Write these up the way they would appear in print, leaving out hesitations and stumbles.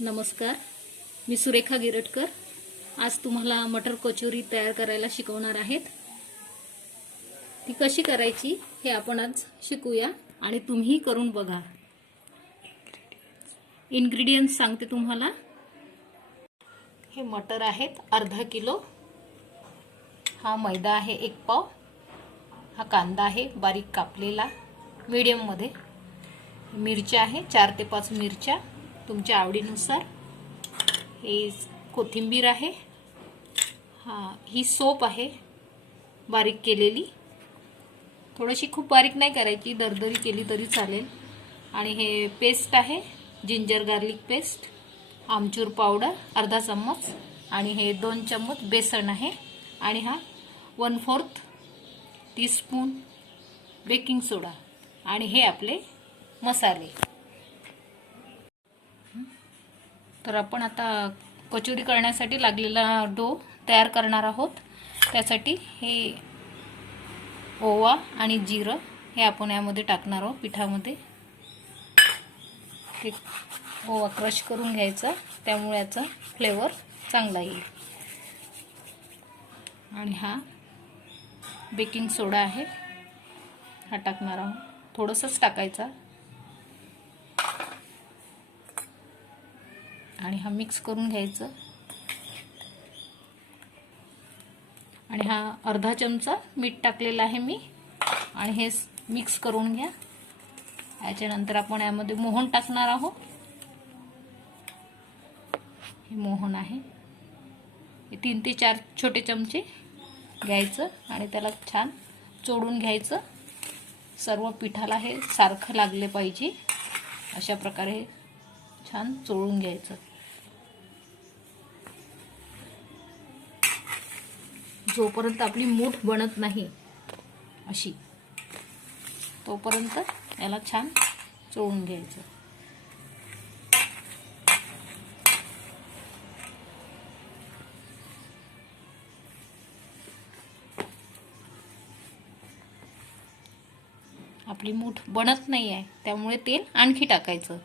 नमस्कार, मी सुरेखा गिरटकर। आज तुम्हाला मटर कचोरी तयार करायला शिकवणार आहेत। ती कशी करायची हे आपण आज शिकूया आणि तुम्ही करून बघा। इंग्रेडिएंट्स सांगते तुम्हाला। हे मटर आहेत अर्धा किलो, हा मैदा आहे 1 पाव, हा कांदा आहे बारीक कापलेला मीडियम मध्ये, मिरच्या आहे 4 ते 5 मिरच्या तुमच्या आवडीनुसार, हे कोथिंबीर आहे, ही सोप आहे बारीक केलेली, थोडीशी खूप बारीक नाही करायची, दरदरी केली तरी चालेल, आणि हे पेस्ट आहे जिंजर गार्लिक पेस्ट, आमचूर पावडर अर्धा चम्मच, आणि हे 2 चम्मच बेसन आहे, आणि हा 1/4 टीस्पून बेकिंग सोडा, आणि हे आपले मसाले। तर आपण आता कचोरी करण्यासाठी लागलेला डो तयार करणार आहोत। त्यासाठी हे ओवा आणि जिरं हे आपण यामध्ये टाकणार आहोत पिठामध्ये। ते ओवा क्रश करून घ्यायचा, त्यामुळे याचा फ्लेवर चांगला येईल। आणि हा बेकिंग सोडा आहे, हा टाकणार आहोत, थोडंसंच टाकायचा, आणि हा मिक्स करून घ्यायचा। आणि हा अर्धा चमचा मीठ टाकलेला आहे मी, आणि हे मिक्स करून घ्या। याच्यानंतर आपण यामध्ये मोहन टाकणार आहोत। हे मोहन आहे, हे 3 ते 4 छोटे चमचे घ्यायचं, आणि त्याला छान चोळून घ्यायचं। सर्व पिठाला हे सारखं लागले पाहिजे, अशा प्रकारे छान चोळून घ्यायचं। जोपर्यंत आपली मूठ बनत नाही अशी, तोपर्यंत याला छान चोळून घ्यायचं। आपली मूठ बनत नाही आहे, त्यामुळे तेल आणखी टाकायचं।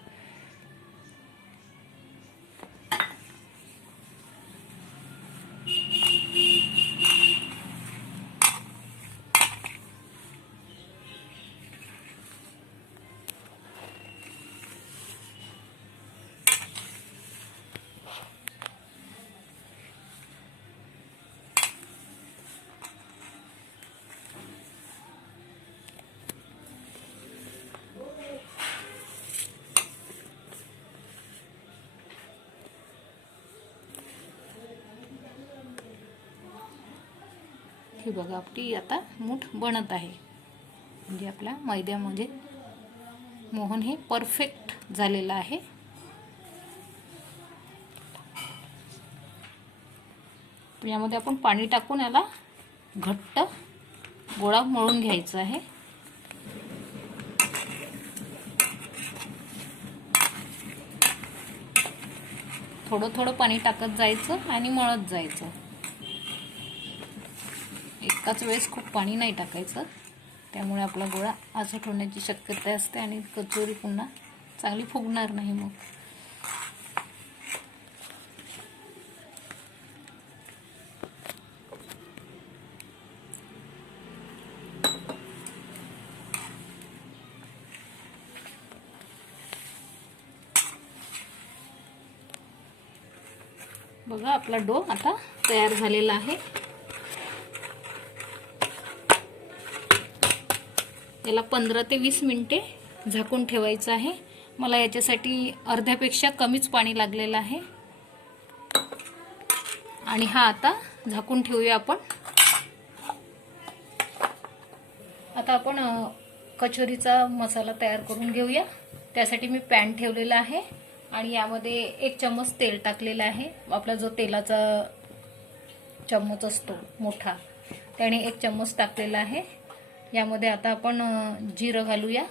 हे बघा, आपली आता मूठ बनत आहे, म्हणजे आपल्या मैद्यामध्ये मोहन हे परफेक्ट झालेलं आहे। यामध्ये आपण पाणी टाकून याला घट्ट गोळा मळून घ्यायचा आहे। थोडं थोडं पाणी टाकत जायचं आणि मळत जायचं, एकाच वेळेस खूप पाणी नाही टाकायचं, त्यामुळे आपला गोळा आसट होण्याची शक्यता असते आणि कचोरी पुन्हा चांगली फुगणार नाही। मग बघा, आपला डो आता तयार झालेला आहे। याला 15 ते 20 मिनिटे झाकून ठेवायचं आहे। मला याच्यासाठी अर्ध्यापेक्षा कमीच पाणी लागलेलं आहे, आणि हा आता झाकून ठेवूया आपण। आता आपण कचोरीचा मसाला तयार करून घेऊया। त्यासाठी मी पॅन ठेवलेला आहे, आणि यामध्ये 1 चम्मच तेल टाकलेला आहे। आपला जो तेलाचा चम्मच असतो मोठा, त्याने 1 चम्मच टाकलेला आहे। यामध्ये आता आपण जिरं घालूया।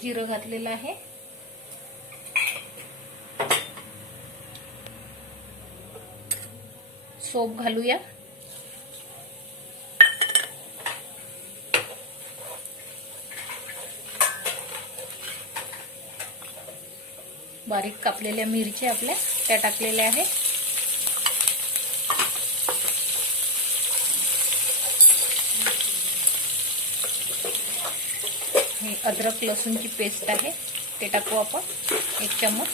जिरं घातलेलं आहे, सोप घालूया, बारीक कापलेल्या मिरच्या आपल्या त्या टाकलेल्या आहे. हे अद्रक लसूणची पेस्ट आहे ते टाकू आपण 1 चम्मच.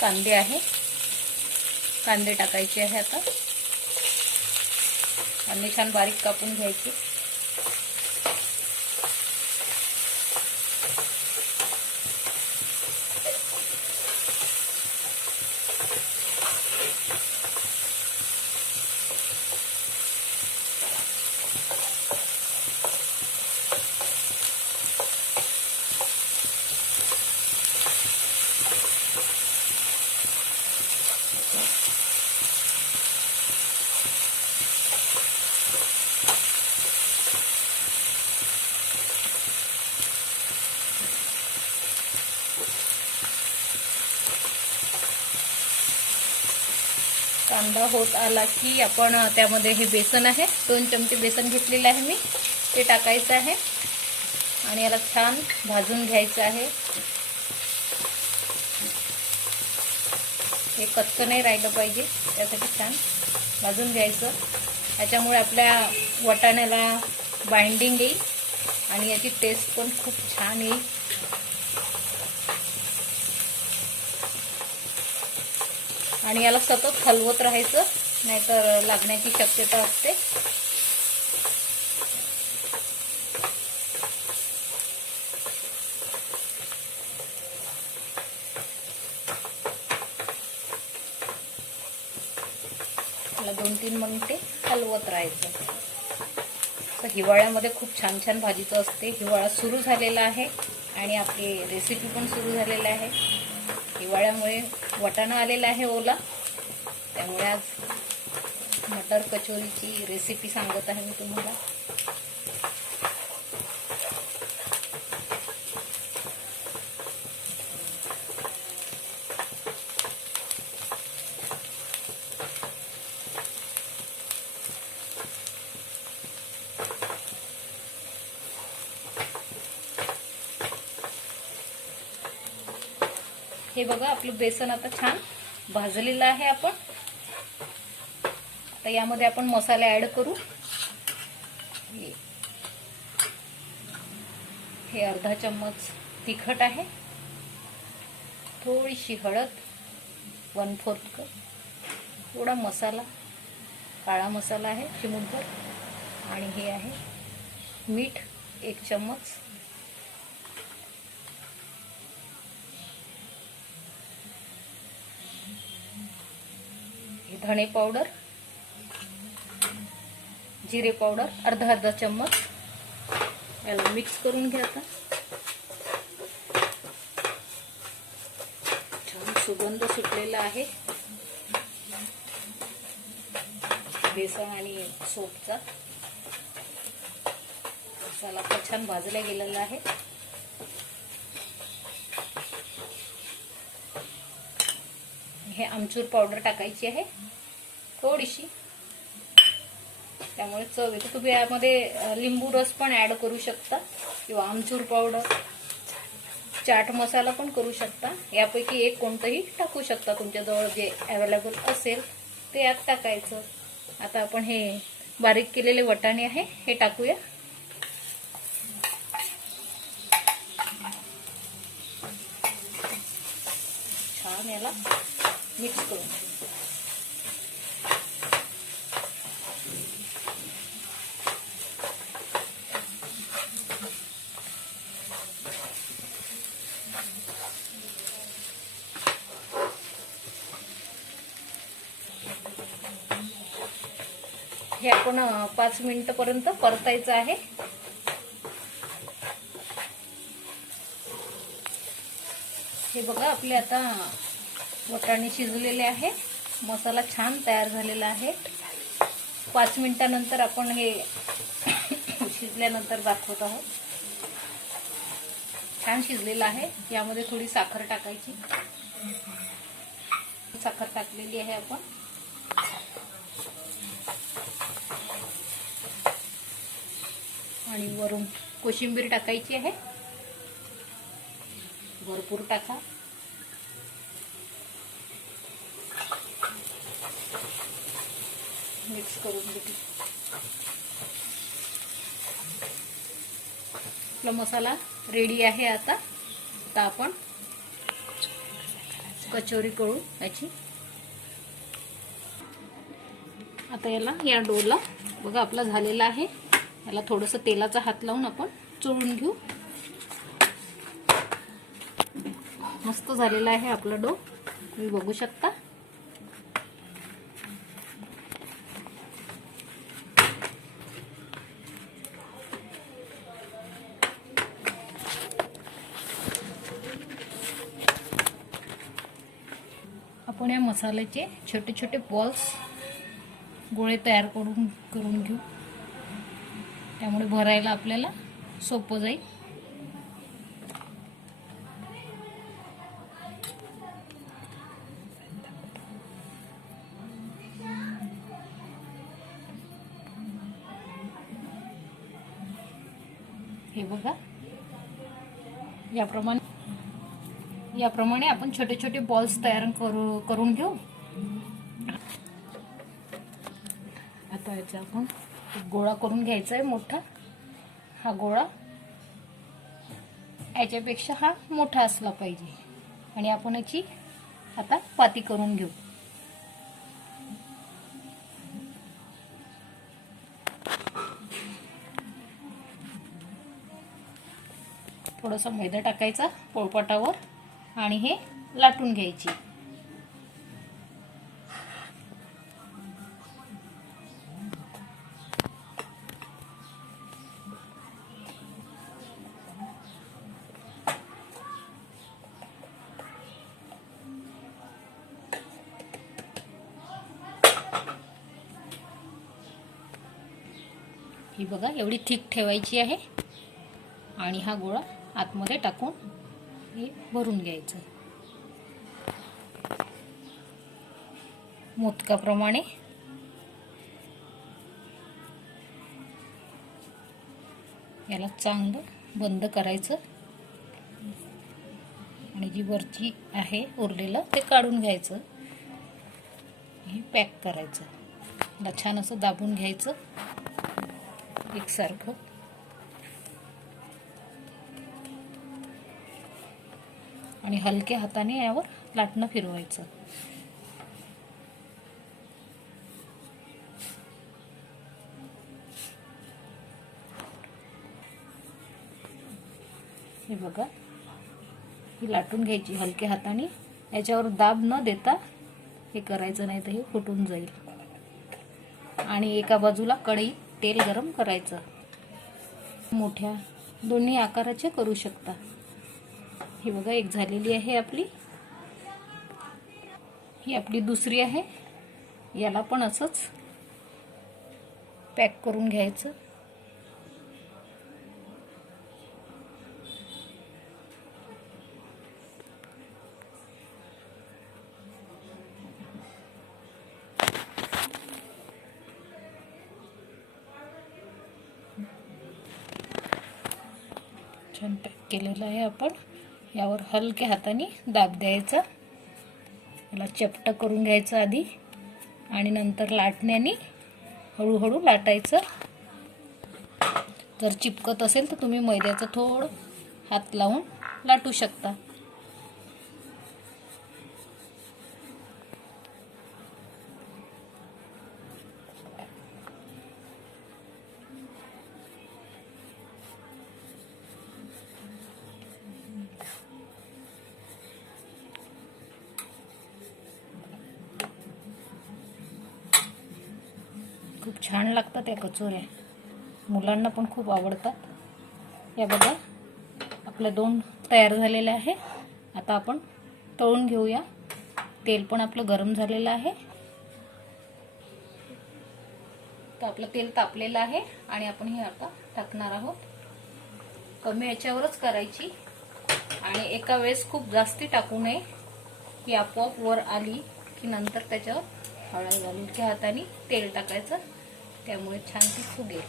कांदे आहे, कांदे टाकायचे आहे आता आणि छान बारीक कापून घ्यायचे. कांदा होत आला की आपण त्यामध्ये हे बेसन आहे 2 चमचे बेसन घेतलेले आहे मी ते टाकायचं आहे आणि याला छान भाजून घ्यायचं आहे. हे कच्चं नाही राहिलं पाहिजे त्यासाठी छान भाजून घ्यायचं. याच्यामुळे आपल्या वाटाण्याला बाइंडिंग येईल आणि याची टेस्ट पण खूप छान येईल. आणि याला सतत हलवत राहायचं नाहीतर लागण्याची शक्यता असते. याला 2-3 मिनिटे हलवत राहायचं. तर हिवाळ्यामध्ये खूप छान छान भाजीचं असते. हिवाळा सुरू झालेला आहे आणि आपली रेसिपी पण सुरू झालेली आहे. हिवाळ्यामुळे वाटाणा आलेला आहे ओला, त्यामुळे आज मटर कचोरीची रेसिपी सांगत आहे मी तुम्हाला. हे बघा आपलं बेसन आता छान भाजलेलं आहे. आपण आता यामध्ये आपण मसाले ऍड करू. हे अर्धा चम्मच तिखट आहे, थोडीशी हळद 1/4 कप, थोडा मसाला काळा मसाला आहे चिमूटभर आणि हे आहे मीठ 1 चम्मच. धणे पावडर, जिरे पावडर अर्धा चम्मच. याला मिक्स करून घ्या. आता छान सुगंध सुटलेला आहे बेसन आणि सोपचा. मसाला पण छान भाजला गेलेला आहे. हे आमचूर पावडर टाकायची आहे थोडीशी, त्यामुळे चव येते. तुम्ही यामध्ये लिंबू रस पण ऍड करू शकता किंवा आमचूर पावडर, चाट मसाला पण करू शकता. यापैकी एक कोणतंही टाकू शकता तुमच्याजवळ जे अवेलेबल असेल ते यात टाकायचं. आता आपण हे बारीक केलेले वाटाणे आहे हे टाकूया. छान याला मिक्स करून हे आपण 5 मिनिटांपर्यंत परतायचं आहे. हे बघा आपले आता वाटाणे शिजलेले आहे, मसाला छान तयार झालेला आहे. 5 मिनिटांनंतर आपण हे शिजल्यानंतर दाखवत आहोत. छान शिजलेला आहे. यामध्ये थोडी साखर टाकायची. साखर टाकलेली आहे आपण. आणि वरून कोशिंबीर टाकायची आहे. भरपूर टाका. मिक्स करून घेते. आपला मसाला रेडी आहे. आता आपण कचोरी करू याची. आता या डोला बघा आपला झालेला आहे. याला थोडंसं तेलाचा हात लावून आपण चोळून घेऊ. मस्त झालेला आहे आपला डो, तुम्ही बघू शकता. आपण या मसाल्याचे छोटे छोटे बॉल्स गोळे तयार करून घेऊ. त्यामुळे भरायला आपल्याला सोपं जाईल. हे बघा, याप्रमाणे आपण छोटे छोटे बॉल्स तयार करून घेऊ. आता याचा आपण गोळा करून घ्यायचा आहे मोठा. हा गोळा याच्यापेक्षा हा मोठा असला पाहिजे. आणि आपण याची आता पाती करून घेऊ. थोडासा मैदा टाकायचा पोळपाटावर आणि हे लाटून घ्यायची. ही बघा एवढी थिक ठेवायची आहे. आणि हा गोळा आतमध्ये टाकून हे भरून घ्यायचं मोदकाप्रमाणे. याला चांगलं बंद करायचं आणि जी वरची आहे उरलेलं ते काढून घ्यायचं. हे पॅक करायचं. याला छान असं दाबून घ्यायचं एकसारखं. आणि हलक्या हाताने यावर लाटणं फिरवायचं. हे बघा, ही लाटून घ्यायची हलक्या हाताने. याच्यावर दाब न देता हे करायचं, नाही तर हे फुटून जाईल. आणि एका बाजूला कढई तेल गरम करायचं. मोठ्या दोन्ही आकाराचे करू शकता. ही बघा एक झालेली आहे आपली. ही आपली दुसरी आहे. याला पण असंच पॅक करून घ्यायचं. छान पॅक केलेलं आहे आपण. यावर हलक्या हाताने दाब द्यायचा. याला चपट करून घ्यायचं आधी आणि नंतर लाटण्याने हळूहळू लाटायचं. जर चिपकत असेल तर तुम्ही मैद्याचं थोडं हात लावून लाटू शकता. खूप छान लागतात या कचोऱ्या. मुलांना पण खूप आवडतात. या बघा आपल्या 2 तयार झालेल्या आहे. आता आपण तळून घेऊया. तेल पण आपलं गरम झालेलं आहे. तर आपलं तेल तापलेलं आहे आणि आपण हे आता टाकणार आहोत. कमी याच्यावरच करायची, आणि एका वेळेस खूप जास्ती टाकू नये, की आपोआप वर आली की नंतर त्याच्यावर हळद घालून की हाताने तेल टाकायचं, त्यामुळे छान ती फुगेल.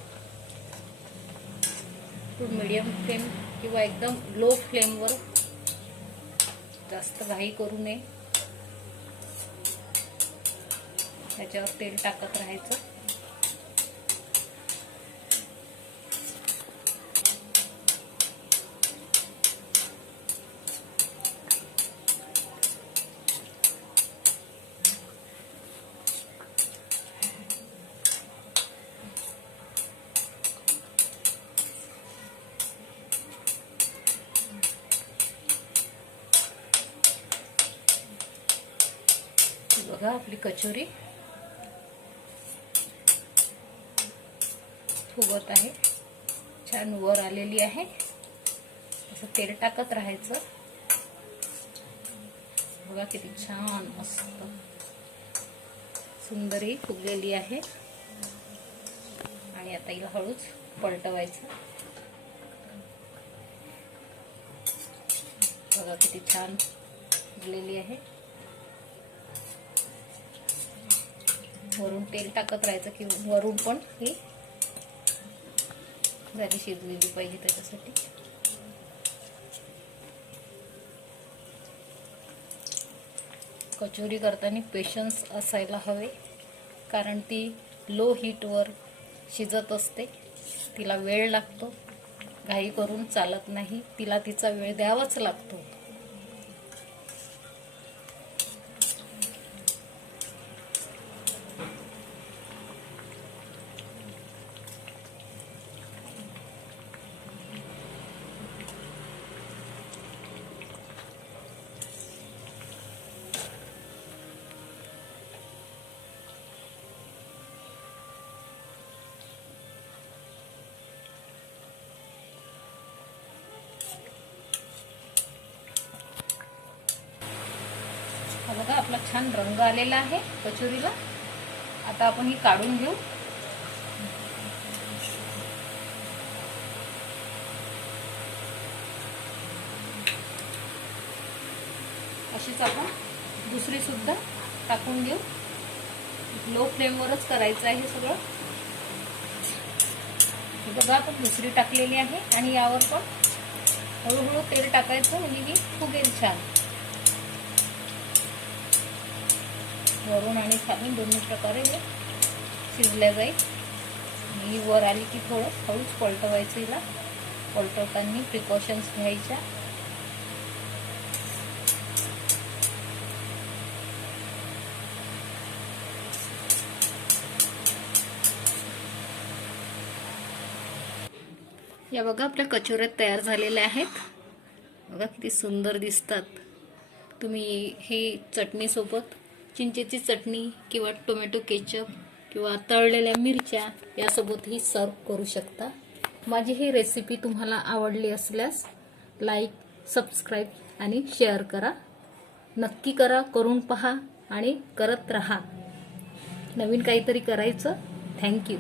टू मीडियम फ्लेम किंवा एकदम लो फ्लेमवर, जास्त घाई करू नये. त्याच्यावर तेल टाकत राहायचं. बघा आपली कचोरी फुगत आहे, छान वर आलेली आहे. असं तेल टाकत राहायचं. बघा किती छान मस्त सुंदरी फुगलेली आहे. आणि आता हिला हळूच पलटवायचं. बघा किती छान फुगलेली आहे. वरून तेल टाकत राहायचं की वरून पण ही जरी शिजलेली पाहिजे त्याच्यासाठी. कचोरी करताना पेशन्स असायला हवे, कारण ती लो हीटवर शिजत असते. तिला वेळ लागतो, घाई करून चालत नाही, तिला तिचा वेळ द्यावाच लागतो. बघा आपला छान रंग आलेला आहे कचोरीला. आता आपण ही काढून घेऊ. अशीच आपण दुसरी सुद्धा टाकून घेऊ. लो फ्लेमवरच करायचं आहे सगळं. बघा आपण दुसरी टाकलेली आहे आणि यावर पण हळूहळू तेल टाकायचं, म्हणजे ही फुगेल छान. वरून आणि खालून दोन्ही प्रकारे हे शिजल्या जाईल. ही वर आली की थोडं हळूच पलटवायचं. हिला पलटवताना प्रिकॉशन्स घ्यायच्या. या बघा आपल्या कचोऱ्या तयार झालेल्या आहेत. बघा किती सुंदर दिसतात. तुम्ही हे चटणीसोबत, चिंचेची चटणी किंवा टोमॅटो केचप किंवा तळलेल्या मिरच्या यासोबतही सर्व करू शकता. माझी ही रेसिपी तुम्हाला आवडली असल्यास लाईक, सबस्क्राईब आणि शेअर करा. नक्की करा, करून पहा आणि करत राहा. नवीन काहीतरी करायचं. थँक्यू.